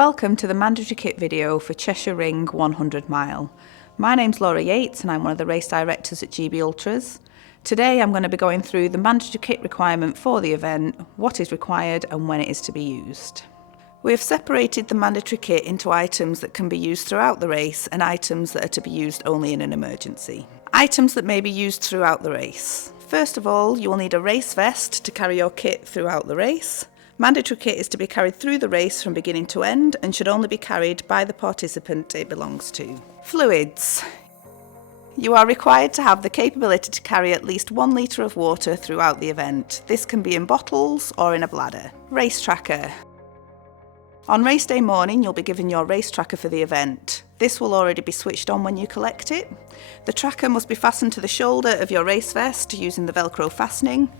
Welcome to the mandatory kit video for Cheshire Ring 100 mile. My name's Laura Yates and I'm one of the race directors at GB Ultras. Today I'm going to be going through the mandatory kit requirement for the event, what is required and when it is to be used. We have separated the mandatory kit into items that can be used throughout the race and items that are to be used only in an emergency. Items that may be used throughout the race. First of all, you will need a race vest to carry your kit throughout the race. Mandatory kit is to be carried through the race from beginning to end and should only be carried by the participant it belongs to. Fluids. You are required to have the capability to carry at least 1 litre of water throughout the event. This can be in bottles or in a bladder. Race tracker. On race day morning, you'll be given your race tracker for the event. This will already be switched on when you collect it. The tracker must be fastened to the shoulder of your race vest using the Velcro fastening.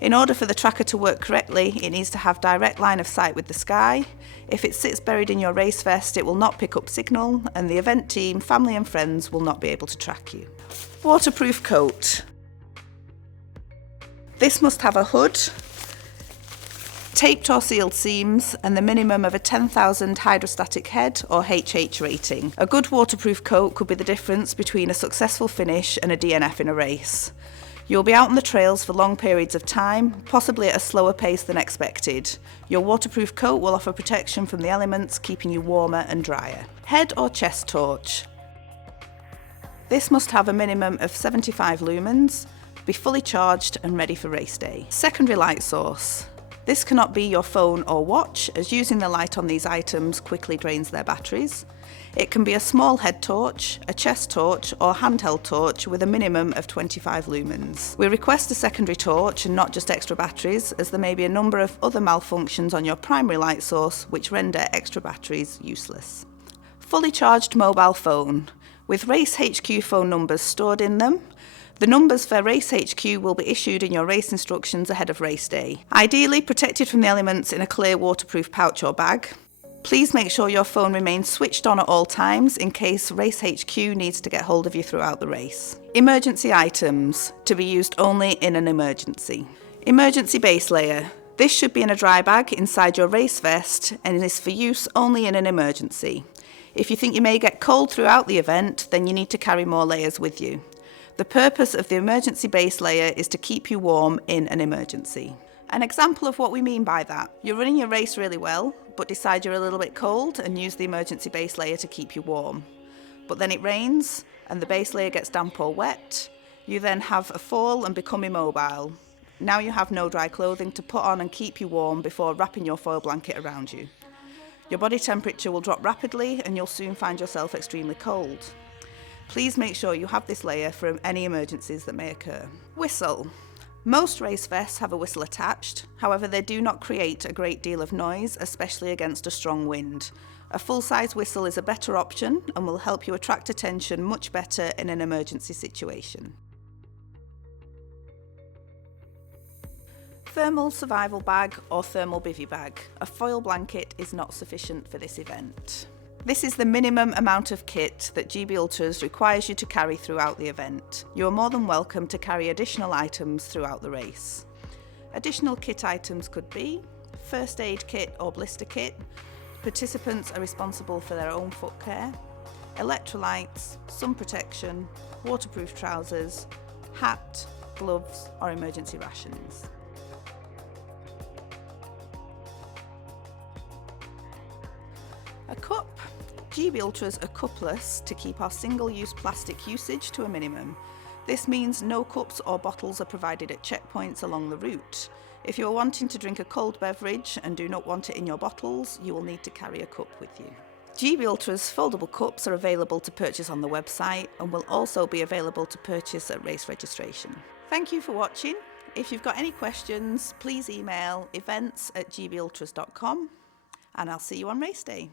In order for the tracker to work correctly, it needs to have direct line of sight with the sky. If it sits buried in your race vest, it will not pick up signal, and the event team, family and friends will not be able to track you. Waterproof coat. This must have a hood, taped or sealed seams, and the minimum of a 10,000 hydrostatic head or HH rating. A good waterproof coat could be the difference between a successful finish and a DNF in a race. You'll be out on the trails for long periods of time, possibly at a slower pace than expected. Your waterproof coat will offer protection from the elements, keeping you warmer and drier. Head or chest torch. This must have a minimum of 75 lumens, be fully charged and ready for race day. Secondary light source. This cannot be your phone or watch, as using the light on these items quickly drains their batteries. It can be a small head torch, a chest torch or handheld torch with a minimum of 25 lumens. We request a secondary torch and not just extra batteries, as there may be a number of other malfunctions on your primary light source which render extra batteries useless. Fully charged mobile phone, with Race HQ phone numbers stored in them. The numbers for Race HQ will be issued in your race instructions ahead of race day. Ideally protected from the elements in a clear waterproof pouch or bag. Please make sure your phone remains switched on at all times in case Race HQ needs to get hold of you throughout the race. Emergency items, to be used only in an emergency. Emergency base layer. This should be in a dry bag inside your race vest and is for use only in an emergency. If you think you may get cold throughout the event, then you need to carry more layers with you. The purpose of the emergency base layer is to keep you warm in an emergency. An example of what we mean by that. You're running your race really well, but decide you're a little bit cold and use the emergency base layer to keep you warm. But then it rains and the base layer gets damp or wet. You then have a fall and become immobile. Now you have no dry clothing to put on and keep you warm before wrapping your foil blanket around you. Your body temperature will drop rapidly and you'll soon find yourself extremely cold. Please make sure you have this layer for any emergencies that may occur. Whistle. Most race vests have a whistle attached, however they do not create a great deal of noise, especially against a strong wind. A full-size whistle is a better option and will help you attract attention much better in an emergency situation. Thermal survival bag or thermal bivy bag. A foil blanket is not sufficient for this event. This is the minimum amount of kit that GB Ultras requires you to carry throughout the event. You are more than welcome to carry additional items throughout the race. Additional kit items could be first aid kit or blister kit. Participants are responsible for their own foot care. Electrolytes, sun protection, waterproof trousers, hat, gloves or emergency rations. A cup. GB Ultras are cupless to keep our single-use plastic usage to a minimum. This means no cups or bottles are provided at checkpoints along the route. If you are wanting to drink a cold beverage and do not want it in your bottles, you will need to carry a cup with you. GB Ultras foldable cups are available to purchase on the website and will also be available to purchase at race registration. Thank you for watching. If you've got any questions, please email events@gbultras.com and I'll see you on race day.